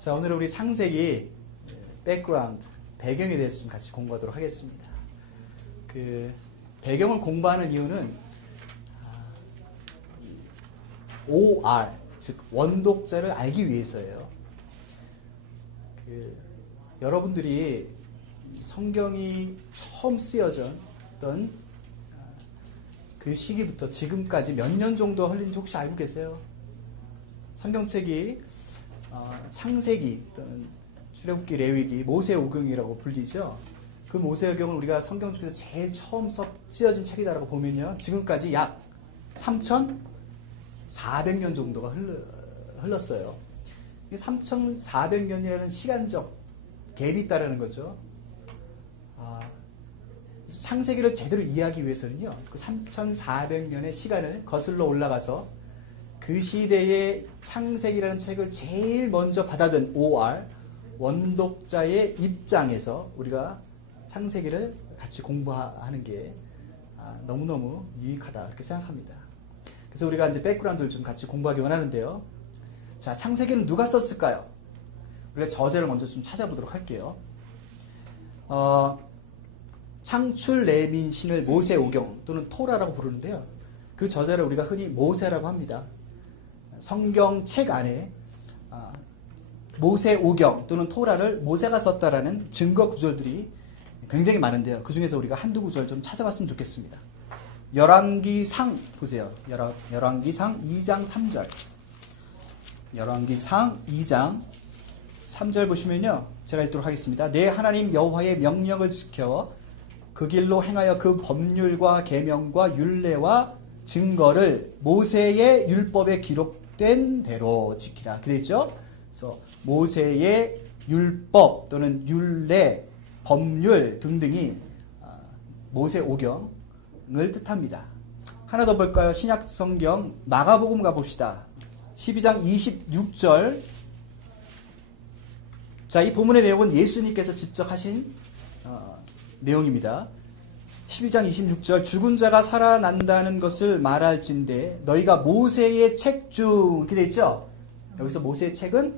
자, 오늘 우리 창세기 백그라운드, 배경에 대해서 좀 같이 공부하도록 하겠습니다. 그 배경을 공부하는 이유는 OR, 즉 원독자를 알기 위해서예요. 여러분들이 성경이 처음 쓰여졌던 그 시기부터 지금까지 몇 년 정도 흘린지 혹시 알고 계세요? 성경책이 창세기 또는 출애굽기, 레위기, 모세오경이라고 불리죠. 그 모세오경을 우리가 성경 중에서 제일 처음 쓰여진 책이다라고 보면요, 지금까지 약 3,400년 정도가 흘렀어요. 3,400년이라는 시간적 갭이 있다라는 거죠. 창세기를 제대로 이해하기 위해서는요, 그 3,400년의 시간을 거슬러 올라가서 그 시대의 창세기라는 책을 제일 먼저 받아든 OR, 원독자의 입장에서 우리가 창세기를 같이 공부하는 게 너무너무 유익하다, 이렇게 생각합니다. 그래서 우리가 이제 백그라운드를 좀 같이 공부하기 원하는데요. 자, 창세기는 누가 썼을까요? 우리가 저자를 먼저 좀 찾아보도록 할게요. 창출 내민신을 모세오경 또는 토라라고 부르는데요. 그 저자를 우리가 흔히 모세라고 합니다. 성경책 안에 모세오경 또는 토라를 모세가 썼다라는 증거 구절들이 굉장히 많은데요. 그 중에서 우리가 한두 구절 좀 찾아봤으면 좋겠습니다. 열왕기상 보세요. 열왕기상 2장 3절. 열왕기상 2장 3절 보시면요, 제가 읽도록 하겠습니다. 내 하나님 여호와의 명령을 지켜 그 길로 행하여 그 법률과 계명과 율례와 증거를 모세의 율법에 기록된 대로 지키라. 그랬죠? 그래서 모세의 율법 또는 율례, 법률 등등이 모세오경을 뜻합니다. 하나 더 볼까요? 신약성경 마가복음 가봅시다. 12장 26절. 자, 이 본문의 내용은 예수님께서 직접 하신 내용입니다. 12장 26절. 죽은 자가 살아난다는 것을 말할진대 너희가 모세의 책 중, 이렇게 되어 있죠? 여기서 모세의 책은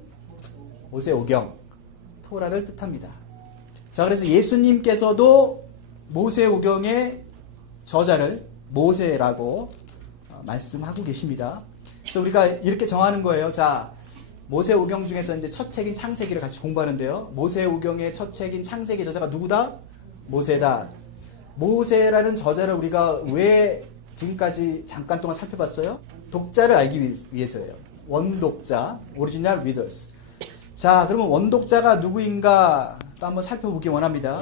모세오경, 토라를 뜻합니다. 자, 그래서 예수님께서도 모세오경의 저자를 모세라고 말씀하고 계십니다. 그래서 우리가 이렇게 정하는 거예요. 자, 모세오경 중에서 이제 첫 책인 창세기를 같이 공부하는데요. 모세오경의 첫 책인 창세기 저자가 누구다? 모세다. 모세라는 저자를 우리가 왜 지금까지 잠깐 동안 살펴봤어요? 독자를 알기 위해서예요. 원독자, 오리지널 리더스. 자, 그러면 원독자가 누구인가 또 한번 살펴보기 원합니다.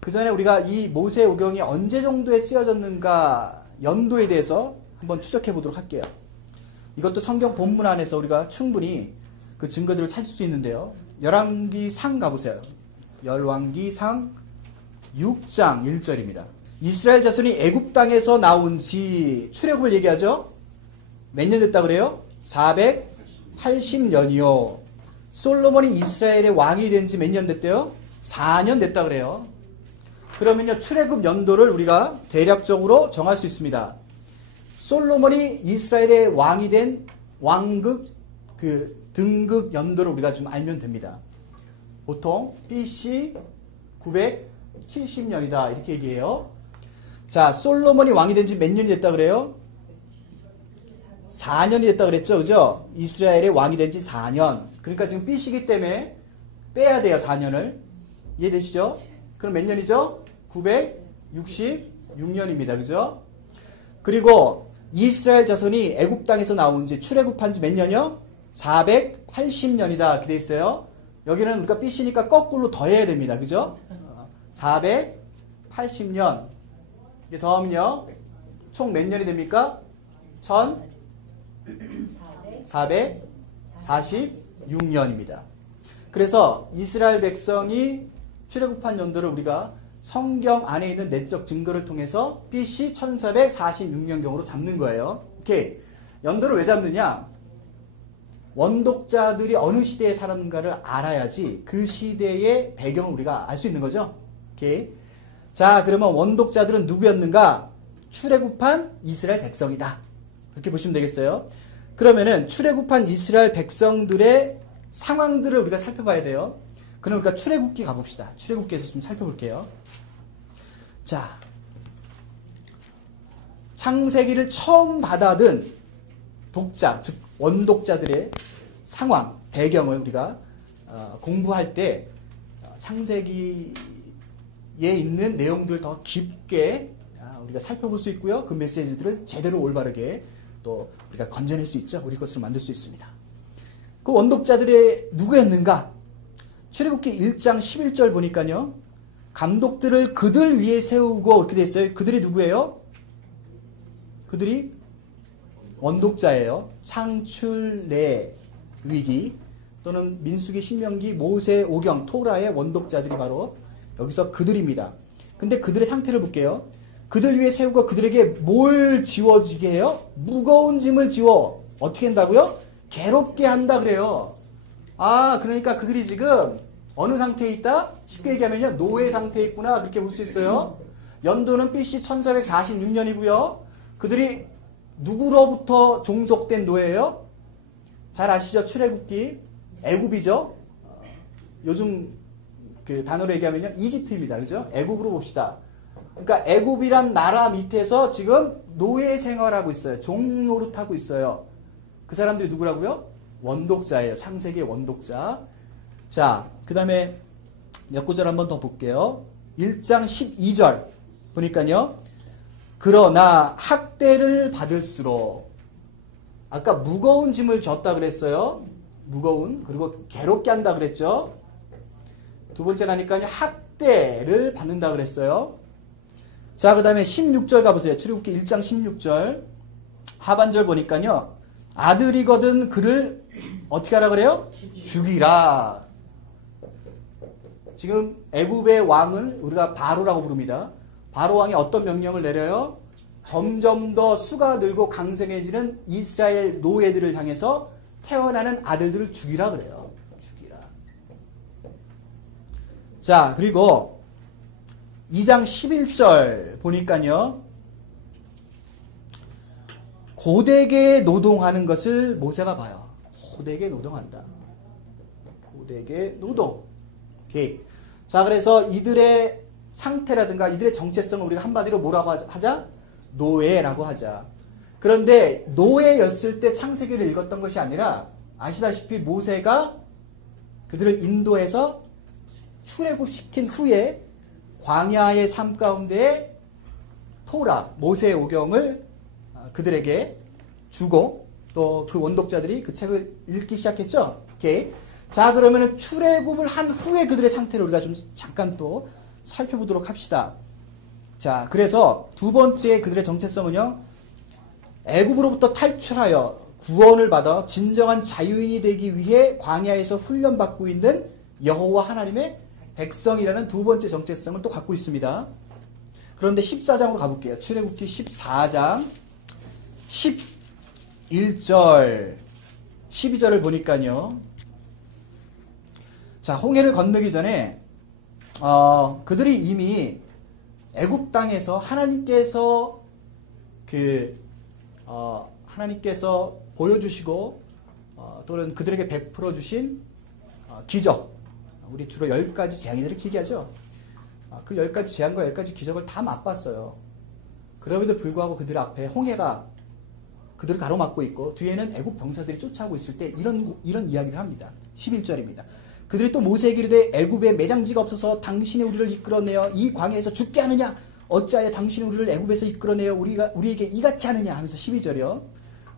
그 전에 우리가 이 모세오경이 언제 정도에 쓰여졌는가 연도에 대해서 한번 추적해 보도록 할게요. 이것도 성경 본문 안에서 우리가 충분히 그 증거들을 찾을 수 있는데요. 열왕기상 가보세요. 열왕기상 6장 1절입니다. 이스라엘 자손이 애굽 땅에서 나온 지 출애굽을 얘기하죠. 몇 년 됐다 그래요? 480년이요. 솔로몬이 이스라엘의 왕이 된 지 몇 년 됐대요? 4년 됐다 그래요. 그러면요, 출애굽 연도를 우리가 대략적으로 정할 수 있습니다. 솔로몬이 이스라엘의 왕이 된 왕국 그 등극 연도를 우리가 좀 알면 됩니다. 보통 BC 970년이다 이렇게 얘기해요. 자, 솔로몬이 왕이 된 지 몇 년이 됐다 그래요? 4년이 됐다 그랬죠, 그죠? 이스라엘의 왕이 된 지 4년. 그러니까 지금 BC이기 때문에 빼야 돼요, 4년을. 이해되시죠? 그럼 몇 년이죠? 966년입니다, 그죠? 그리고 이스라엘 자손이 애굽 땅에서 나온 지 출애굽한 지 몇 년이요? 480년이다 이렇게 돼 있어요. 여기는 우리가 BC니까 거꾸로 더해야 됩니다, 그죠? 480년. 이게 더하면요, 총 몇 년이 됩니까? 1446년입니다. 그래서 이스라엘 백성이 출애굽한 연도를 우리가 성경 안에 있는 내적 증거를 통해서 BC 1446년경으로 잡는 거예요. 이렇게 연도를 왜 잡느냐? 원독자들이 어느 시대에 살았는가를 알아야지 그 시대의 배경을 우리가 알 수 있는 거죠. 오케이. 자, 그러면 원독자들은 누구였는가? 출애굽한 이스라엘 백성이다. 그렇게 보시면 되겠어요. 그러면은 출애굽한 이스라엘 백성들의 상황들을 우리가 살펴봐야 돼요. 그럼 우리가 출애굽기 가봅시다. 출애굽기에서 좀 살펴볼게요. 자, 창세기를 처음 받아든 독자, 즉 원독자들의 상황, 배경을 우리가 공부할 때 창세기에 있는 내용들 더 깊게 우리가 살펴볼 수 있고요. 그 메시지들을 제대로 올바르게 또 우리가 건져낼 수 있죠. 우리 것으로 만들 수 있습니다. 그 원독자들의 누구였는가? 출애굽기 1장 11절 보니까요. 감독들을 그들 위에 세우고 이렇게 돼 있어요. 그들이 누구예요? 그들이 원독자예요. 창출, 레위기 또는 민수기, 신명기, 모세, 오경, 토라의 원독자들이 바로 여기서 그들입니다. 근데 그들의 상태를 볼게요. 그들 위에 세우고 그들에게 뭘 지워지게 해요? 무거운 짐을 지워. 어떻게 한다고요? 괴롭게 한다 그래요. 그러니까 그들이 지금 어느 상태에 있다? 쉽게 얘기하면요. 노예 상태에 있구나. 그렇게 볼 수 있어요. 연도는 BC 1446년이고요. 그들이 누구로부터 종속된 노예예요? 잘 아시죠? 출애굽기 애굽이죠. 요즘 그 단어로 얘기하면요. 이집트입니다. 그죠? 애굽으로 봅시다. 그러니까 애굽이란 나라 밑에서 지금 노예 생활하고 있어요. 종노릇하고 있어요. 그 사람들이 누구라고요? 원독자예요. 창세기의 원독자. 자, 그 다음에 몇 구절 한번 더 볼게요. 1장 12절 보니까요. 그러나 학대를 받을수록 아까 무거운 짐을 졌다 그랬어요. 무거운. 그리고 괴롭게 한다 그랬죠. 두 번째 가니까요. 학대를 받는다 그랬어요. 자, 그 다음에 16절 가보세요. 출애굽기 1장 16절 하반절 보니까요. 아들이거든 그를 어떻게 하라 그래요? 죽이라. 지금 애굽의 왕을 우리가 바로라고 부릅니다. 바로 왕이 어떤 명령을 내려요? 점점 더 수가 늘고 강성해지는 이스라엘 노예들을 향해서 태어나는 아들들을 죽이라 그래요. 죽이라. 자, 그리고 2장 11절 보니까요. 고되게 노동하는 것을 모세가 봐요. 고되게 노동한다. 고되게 노동. 오케이. 자, 그래서 이들의 상태라든가 이들의 정체성을 우리가 한마디로 뭐라고 하자? 노예라고 하자. 그런데 노예였을 때 창세기를 읽었던 것이 아니라 아시다시피 모세가 그들을 인도해서 출애굽시킨 후에 광야의 삶 가운데 토라, 모세의 오경을 그들에게 주고 또 그 원독자들이 그 책을 읽기 시작했죠. 오케이. 자, 그러면은 출애굽을 한 후에 그들의 상태를 우리가 좀 잠깐 또 살펴보도록 합시다. 자, 그래서 두 번째 그들의 정체성은요. 애굽으로부터 탈출하여 구원을 받아 진정한 자유인이 되기 위해 광야에서 훈련받고 있는 여호와 하나님의 백성이라는 두 번째 정체성을 또 갖고 있습니다. 그런데 14장으로 가볼게요. 출애굽기 14장 11절 12절을 보니까요. 자, 홍해를 건너기 전에 그들이 이미 애굽 땅에서 하나님께서 하나님께서 보여주시고 또는 그들에게 베풀어 주신 기적, 우리 주로 10가지 재앙들을 얘기하죠. 그 10가지 재앙과 10가지 기적을 다 맛봤어요. 그럼에도 불구하고 그들 앞에 홍해가 그들을 가로막고 있고 뒤에는 애굽 병사들이 쫓아오고 있을 때 이런 이야기를 합니다. 11절입니다. 그들이 또 모세에게 이르되 애굽에 매장지가 없어서 당신이 우리를 이끌어내어 이 광야에서 죽게 하느냐? 어찌하여 당신이 우리를 애굽에서 이끌어내어 우리에게 이같이 하느냐? 하면서 12절이요.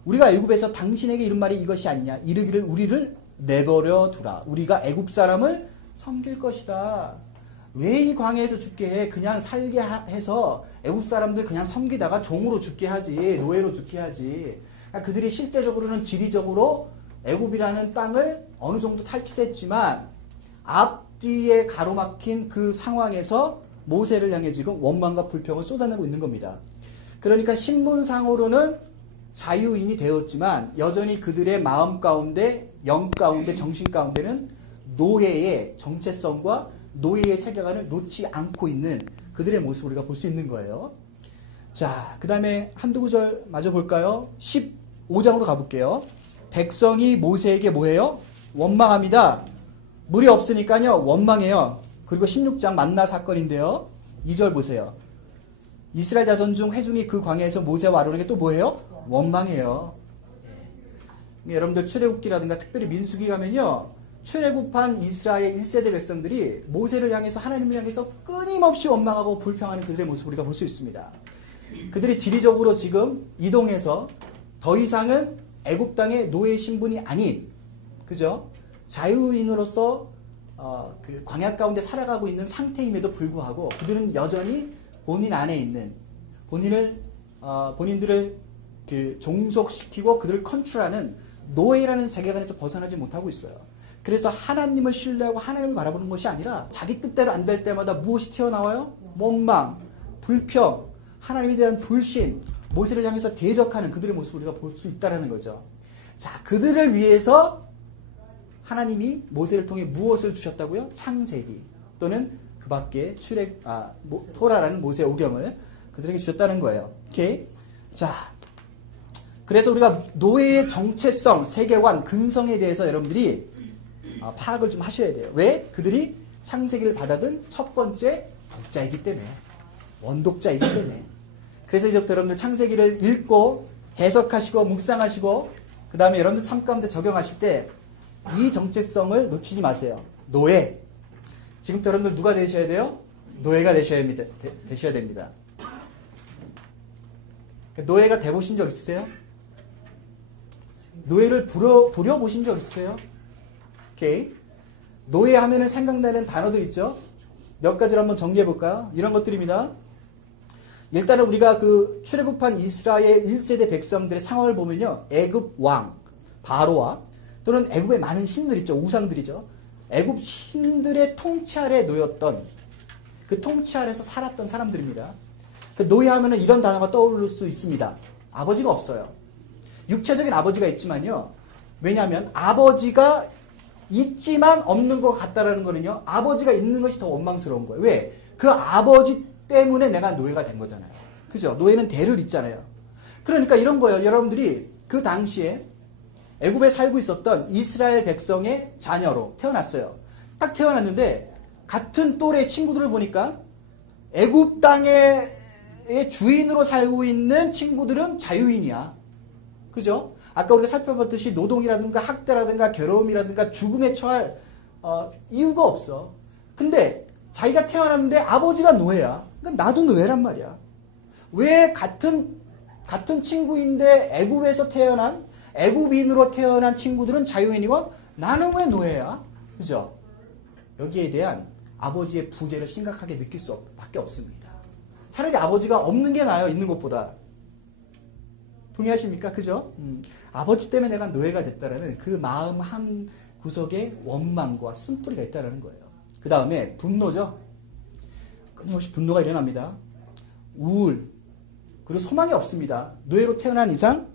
우리가 애굽에서 당신에게 이른 말이 이것이 아니냐? 이르기를 우리를 내버려 두라. 우리가 애굽 사람을 섬길 것이다. 왜 이 광야에서 죽게 해? 그냥 살게 해서 애굽 사람들 그냥 섬기다가 종으로 죽게 하지. 노예로 죽게 하지. 그러니까 그들이 실제적으로는 지리적으로 애굽이라는 땅을 어느 정도 탈출했지만 앞뒤에 가로막힌 그 상황에서 모세를 향해 지금 원망과 불평을 쏟아내고 있는 겁니다. 그러니까 신분상으로는 자유인이 되었지만 여전히 그들의 마음 가운데, 영 가운데, 정신 가운데는 노예의 정체성과 노예의 세계관을 놓지 않고 있는 그들의 모습을 우리가 볼 수 있는 거예요. 자, 그 다음에 한두 구절 마저 볼까요? 15장으로 가볼게요. 백성이 모세에게 뭐해요? 원망합니다. 물이 없으니까요. 원망해요. 그리고 16장 만나 사건인데요. 2절 보세요. 이스라엘 자손 중 회중이 그 광야에서 모세와 아론에게 또 뭐예요? 원망해요. 여러분들 출애굽기라든가 특별히 민수기 가면요. 출애굽한 이스라엘 1세대 백성들이 모세를 향해서 하나님을 향해서 끊임없이 원망하고 불평하는 그들의 모습을 우리가 볼 수 있습니다. 그들이 지리적으로 지금 이동해서 더 이상은 애굽 땅의 노예 신분이 아닌, 그죠? 자유인으로서 그 광야 가운데 살아가고 있는 상태임에도 불구하고 그들은 여전히 본인 안에 있는 본인들을 그 종속시키고 그들을 컨트롤하는 노예라는 세계관에서 벗어나지 못하고 있어요. 그래서 하나님을 신뢰하고 하나님을 바라보는 것이 아니라 자기 뜻대로 안 될 때마다 무엇이 튀어나와요? 원망, 불평, 하나님에 대한 불신, 모세를 향해서 대적하는 그들의 모습을 우리가 볼 수 있다는 거죠. 자, 그들을 위해서 하나님이 모세를 통해 무엇을 주셨다고요? 창세기 또는 그 밖에 토라라는 모세의 오경을 그들에게 주셨다는 거예요. 오케이? 자, 그래서 우리가 노예의 정체성, 세계관, 근성에 대해서 여러분들이 파악을 좀 하셔야 돼요. 왜? 그들이 창세기를 받아든 첫 번째 독자이기 때문에, 원독자이기 때문에. 그래서 이제부터 여러분들 창세기를 읽고 해석하시고 묵상하시고 그 다음에 여러분들 삶 가운데 적용하실 때 이 정체성을 놓치지 마세요. 노예. 지금부터 여러분들 누가 되셔야 돼요? 노예가 되셔야 됩니다. 노예가 돼보신 적 있으세요? 노예를 부려보신 적 있으세요? 오케이. 노예 하면은 생각나는 단어들 있죠? 몇 가지를 한번 정리해 볼까요? 이런 것들입니다. 일단은 우리가 그 출애굽한 이스라엘 1세대 백성들의 상황을 보면요. 애굽 왕, 바로와 또는 애굽의 많은 신들 있죠. 우상들이죠. 애굽 신들의 통치 아래 놓였던 그 통치 아래서 살았던 사람들입니다. 그 노예하면은 이런 단어가 떠오를 수 있습니다. 아버지가 없어요. 육체적인 아버지가 있지만요. 왜냐하면 아버지가 있지만 없는 것 같다라는 거는요. 아버지가 있는 것이 더 원망스러운 거예요. 왜? 그 아버지 때문에 내가 노예가 된 거잖아요. 그죠? 노예는 대를 잇잖아요. 그러니까 이런 거예요. 여러분들이 그 당시에 애굽에 살고 있었던 이스라엘 백성의 자녀로 태어났어요. 딱 태어났는데 같은 또래 친구들을 보니까 애굽 땅의 주인으로 살고 있는 친구들은 자유인이야. 그죠? 아까 우리가 살펴봤듯이 노동이라든가 학대라든가 괴로움이라든가 죽음에 처할 이유가 없어. 근데 자기가 태어났는데 아버지가 노예야. 그러니까 나도 노예란 말이야. 왜 같은 친구인데 애굽에서 태어난 애굽인으로 태어난 친구들은 자유인이고 나는 왜 노예야? 그죠? 여기에 대한 아버지의 부재를 심각하게 느낄 수밖에 없습니다. 차라리 아버지가 없는 게 나아요. 있는 것보다. 동의하십니까? 그죠? 아버지 때문에 내가 노예가 됐다라는 그 마음 한 구석에 원망과 쓴뿌리가 있다는 거예요. 그 다음에 분노죠. 끊임없이 분노가 일어납니다. 우울, 그리고 소망이 없습니다. 노예로 태어난 이상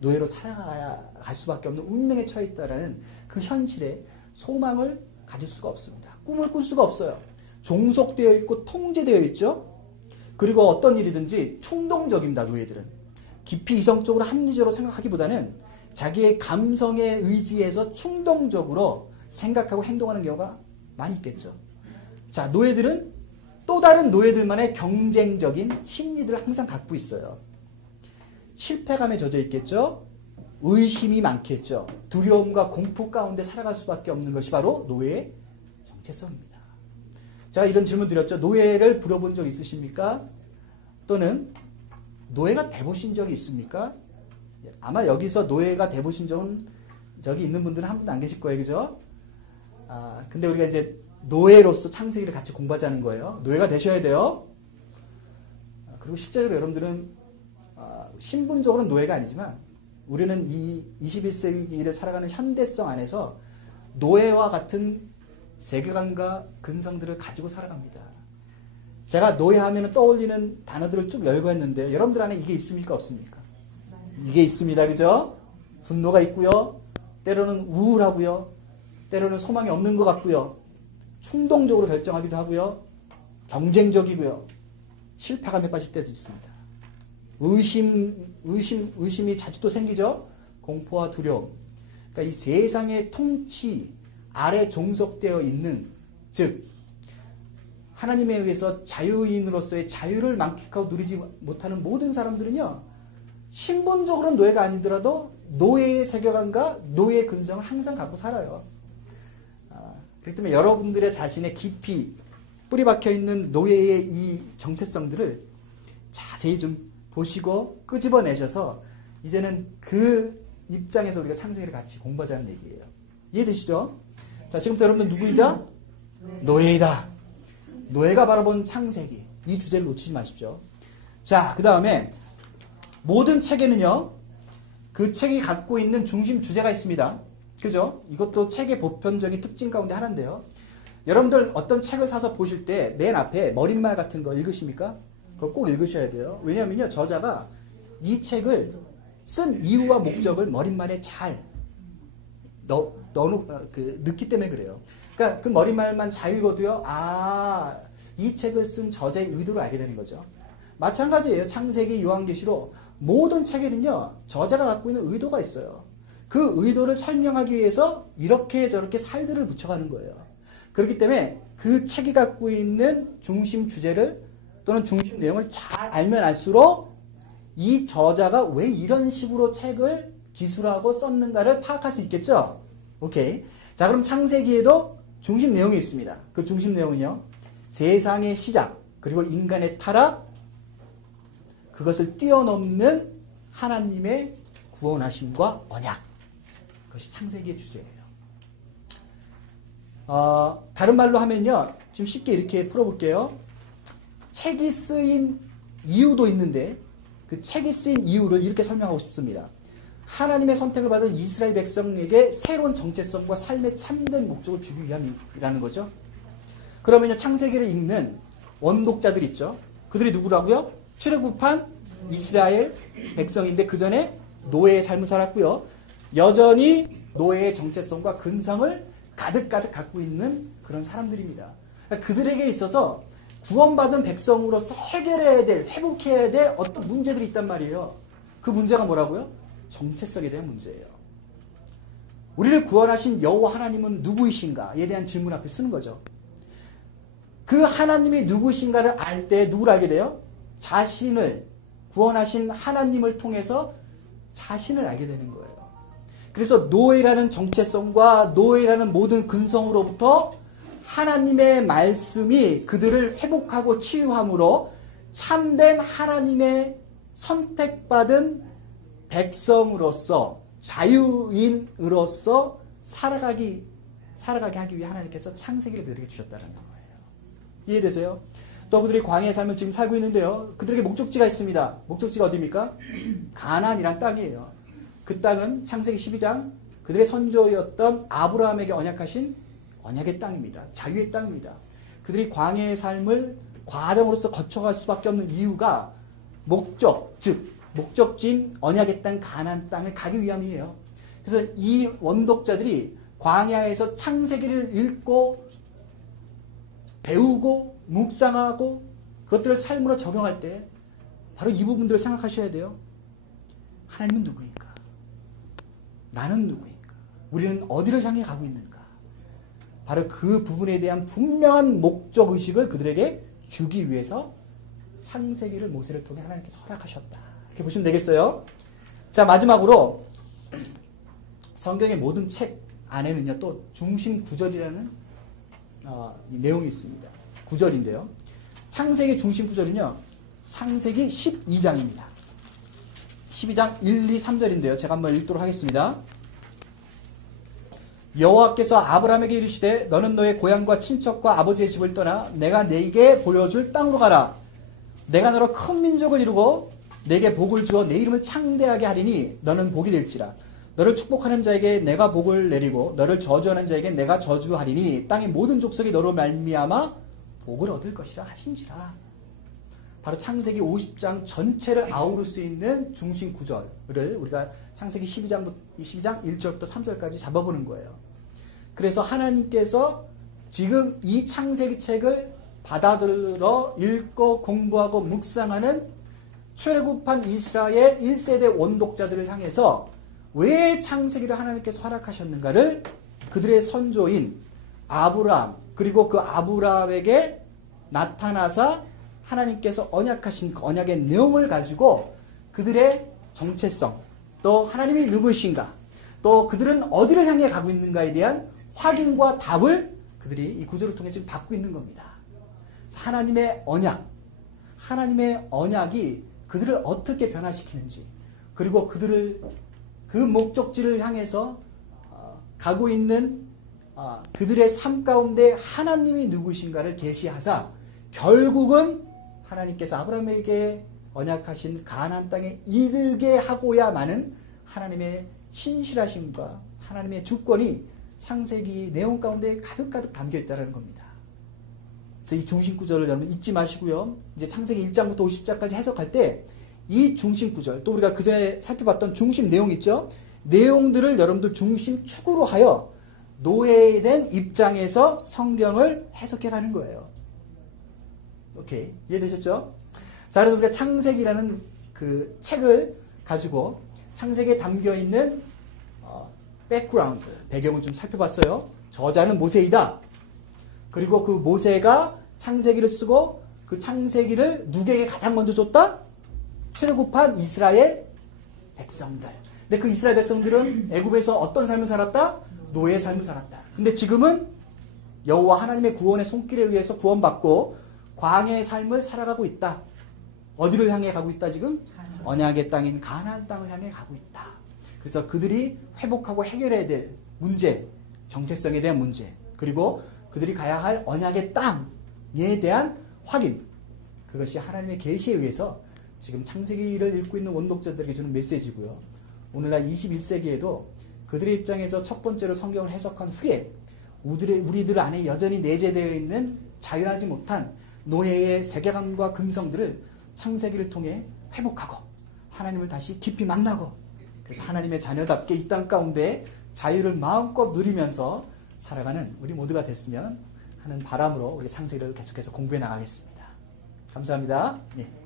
노예로 살아가야 갈 수밖에 없는 운명에 처해 있다라는 그 현실에 소망을 가질 수가 없습니다. 꿈을 꿀 수가 없어요. 종속되어 있고 통제되어 있죠. 그리고 어떤 일이든지 충동적입니다. 노예들은. 깊이 이성적으로 합리적으로 생각하기보다는 자기의 감성에 의지해서 충동적으로 생각하고 행동하는 경우가 많이 있겠죠. 자, 노예들은 또 다른 노예들만의 경쟁적인 심리들을 항상 갖고 있어요. 실패감에 젖어 있겠죠. 의심이 많겠죠. 두려움과 공포 가운데 살아갈 수밖에 없는 것이 바로 노예의 정체성입니다. 제가 이런 질문 드렸죠. 노예를 부려본 적 있으십니까? 또는 노예가 돼보신 적이 있습니까? 아마 여기서 노예가 돼보신 적이 있는 분들은 한 분도 안 계실 거예요. 그죠? 근데 우리가 이제 노예로서 창세기를 같이 공부하자는 거예요. 노예가 되셔야 돼요. 그리고 실제로 여러분들은 신분적으로는 노예가 아니지만 우리는 이 21세기를 살아가는 현대성 안에서 노예와 같은 세계관과 근성들을 가지고 살아갑니다. 제가 노예하면 떠올리는 단어들을 쭉 열거했는데 여러분들 안에 이게 있습니까? 없습니까? 이게 있습니다. 그죠? 분노가 있고요. 때로는 우울하고요. 때로는 소망이 없는 것 같고요. 충동적으로 결정하기도 하고요. 경쟁적이고요. 실패감에 빠질 때도 있습니다. 의심이 자주 또 생기죠. 공포와 두려움. 그러니까 이 세상의 통치 아래 종속되어 있는, 즉 하나님에 의해서 자유인으로서의 자유를 만끽하고 누리지 못하는 모든 사람들은요, 신분적으로는 노예가 아니더라도 노예의 세계관과 노예의 근성을 항상 갖고 살아요. 그렇기 때문에 여러분들의 자신의 깊이 뿌리 박혀 있는 노예의 이 정체성들을 자세히 좀 보시고 끄집어내셔서 이제는 그 입장에서 우리가 창세기를 같이 공부하자는 얘기예요. 이해되시죠? 자, 지금부터 여러분들 누구이다? 노예이다. 노예가 바라본 창세기. 이 주제를 놓치지 마십시오. 자, 그 다음에 모든 책에는요, 그 책이 갖고 있는 중심 주제가 있습니다. 그죠? 이것도 책의 보편적인 특징 가운데 하나인데요. 여러분들 어떤 책을 사서 보실 때 맨 앞에 머릿말 같은 거 읽으십니까? 그거 꼭 읽으셔야 돼요. 왜냐하면요, 저자가 이 책을 쓴 이유와 목적을 머릿말에 잘 넣기 때문에 그래요. 그러니까 그 머릿말만 잘 읽어도요, 아, 이 책을 쓴 저자의 의도를 알게 되는 거죠. 마찬가지예요. 창세기, 요한계시록 모든 책에는요, 저자가 갖고 있는 의도가 있어요. 그 의도를 설명하기 위해서 이렇게 저렇게 살들을 붙여가는 거예요. 그렇기 때문에 그 책이 갖고 있는 중심 주제를 또는 중심 내용을 잘 알면 알수록 이 저자가 왜 이런 식으로 책을 기술하고 썼는가를 파악할 수 있겠죠? 오케이. 자, 그럼 창세기에도 중심 내용이 있습니다. 그 중심 내용은요, 세상의 시작, 그리고 인간의 타락, 그것을 뛰어넘는 하나님의 구원하심과 언약. 그것이 창세기의 주제예요. 다른 말로 하면요, 좀 쉽게 이렇게 풀어볼게요. 책이 쓰인 이유도 있는데 그 책이 쓰인 이유를 이렇게 설명하고 싶습니다. 하나님의 선택을 받은 이스라엘 백성에게 새로운 정체성과 삶의 참된 목적을 주기 위함이라는 거죠. 그러면요, 창세기를 읽는 원독자들 있죠. 그들이 누구라고요? 출애굽한 이스라엘 백성인데 그 전에 노예의 삶을 살았고요. 여전히 노예의 정체성과 근성을 가득가득 갖고 있는 그런 사람들입니다. 그러니까 그들에게 있어서 구원받은 백성으로서 해결해야 될, 회복해야 될 어떤 문제들이 있단 말이에요. 그 문제가 뭐라고요? 정체성에 대한 문제예요. 우리를 구원하신 여호와 하나님은 누구이신가에 대한 질문 앞에 쓰는 거죠. 그 하나님이 누구신가를 알 때 누구를 알게 돼요? 자신을, 구원하신 하나님을 통해서 자신을 알게 되는 거예요. 그래서 노예라는 정체성과 노예라는 모든 근성으로부터 하나님의 말씀이 그들을 회복하고 치유함으로 참된 하나님의 선택받은 백성으로서, 자유인으로서 살아가게 하기 위해 하나님께서 창세기를 그들에게 주셨다는 거예요. 이해되세요? 또 그들이 광야의 삶을 지금 살고 있는데요, 그들에게 목적지가 있습니다. 목적지가 어디입니까? 가나안이란 땅이에요. 그 땅은 창세기 12장 그들의 선조였던 아브라함에게 언약하신 언약의 땅입니다. 자유의 땅입니다. 그들이 광야의 삶을 과정으로서 거쳐갈 수밖에 없는 이유가 목적, 즉 목적지인 언약의 땅 가나안 땅을 가기 위함이에요. 그래서 이 원독자들이 광야에서 창세기를 읽고 배우고 묵상하고 그것들을 삶으로 적용할 때 바로 이 부분들을 생각하셔야 돼요. 하나님은 누구인가? 나는 누구인가? 우리는 어디를 향해 가고 있는가? 바로 그 부분에 대한 분명한 목적의식을 그들에게 주기 위해서 창세기를 모세를 통해 하나님께서 허락하셨다. 이렇게 보시면 되겠어요. 자, 마지막으로 성경의 모든 책 안에는요, 또 중심 구절이라는 내용이 있습니다. 구절인데요. 창세기 중심 구절은요, 창세기 12장입니다. 12장 1, 2, 3절인데요. 제가 한번 읽도록 하겠습니다. 여호와께서 아브라함에게 이르시되 너는 너의 고향과 친척과 아버지의 집을 떠나 내가 네게 보여줄 땅으로 가라. 내가 너로 큰 민족을 이루고 내게 복을 주어 내 이름을 창대하게 하리니 너는 복이 될지라. 너를 축복하는 자에게 내가 복을 내리고 너를 저주하는 자에게 내가 저주하리니 땅의 모든 족속이 너로 말미암아 복을 얻을 것이라 하신지라. 바로 창세기 50장 전체를 아우를 수 있는 중심 구절을 우리가 창세기 12장 1절부터 3절까지 잡아보는 거예요. 그래서 하나님께서 지금 이 창세기 책을 받아들여 읽고 공부하고 묵상하는 출애굽한 이스라엘 1세대 원독자들을 향해서 왜 창세기를 하나님께서 허락하셨는가를 그들의 선조인 아브라함, 그리고 그 아브라함에게 나타나사 하나님께서 언약하신 그 언약의 내용을 가지고 그들의 정체성, 또 하나님이 누구이신가, 또 그들은 어디를 향해 가고 있는가에 대한 확인과 답을 그들이 이 구절을 통해 지금 받고 있는 겁니다. 하나님의 언약이 그들을 어떻게 변화시키는지, 그리고 그들을 그 목적지를 향해서 가고 있는 그들의 삶 가운데 하나님이 누구신가를 계시하사 결국은 하나님께서 아브라함에게 언약하신 가나안 땅에 이르게 하고야만은 하나님의 신실하심과 하나님의 주권이 창세기 내용 가운데 가득가득 담겨있다는 겁니다. 그래서 이 중심구절을 여러분 잊지 마시고요. 이제 창세기 1장부터 50장까지 해석할 때 이 중심구절, 또 우리가 그전에 살펴봤던 중심 내용 있죠? 내용들을 여러분들 중심축으로 하여 노예된 입장에서 성경을 해석해가는 거예요. 오케이, 이해되셨죠? 자, 그래서 우리가 창세기라는 그 책을 가지고 창세기에 담겨있는 백그라운드, 배경을 좀 살펴봤어요. 저자는 모세이다. 그리고 그 모세가 창세기를 쓰고 그 창세기를 누구에게 가장 먼저 줬다? 출애굽한 이스라엘 백성들. 근데 그 이스라엘 백성들은 애굽에서 어떤 삶을 살았다? 노예의 삶을 살았다. 근데 지금은 여호와 하나님의 구원의 손길에 의해서 구원받고 광야의 삶을 살아가고 있다. 어디를 향해 가고 있다 지금? 언약의 땅인 가나안 땅을 향해 가고 있다. 그래서 그들이 회복하고 해결해야 될 문제, 정체성에 대한 문제, 그리고 그들이 가야 할 언약의 땅에 대한 확인, 그것이 하나님의 계시에 의해서 지금 창세기를 읽고 있는 원독자들에게 주는 메시지고요. 오늘날 21세기에도 그들의 입장에서 첫 번째로 성경을 해석한 후에 우리들 안에 여전히 내재되어 있는 자유하지 못한 노예의 세계관과 근성들을 창세기를 통해 회복하고 하나님을 다시 깊이 만나고, 그래서 하나님의 자녀답게 이 땅 가운데 자유를 마음껏 누리면서 살아가는 우리 모두가 됐으면 하는 바람으로 우리 창세기를 계속해서 공부해 나가겠습니다. 감사합니다. 예.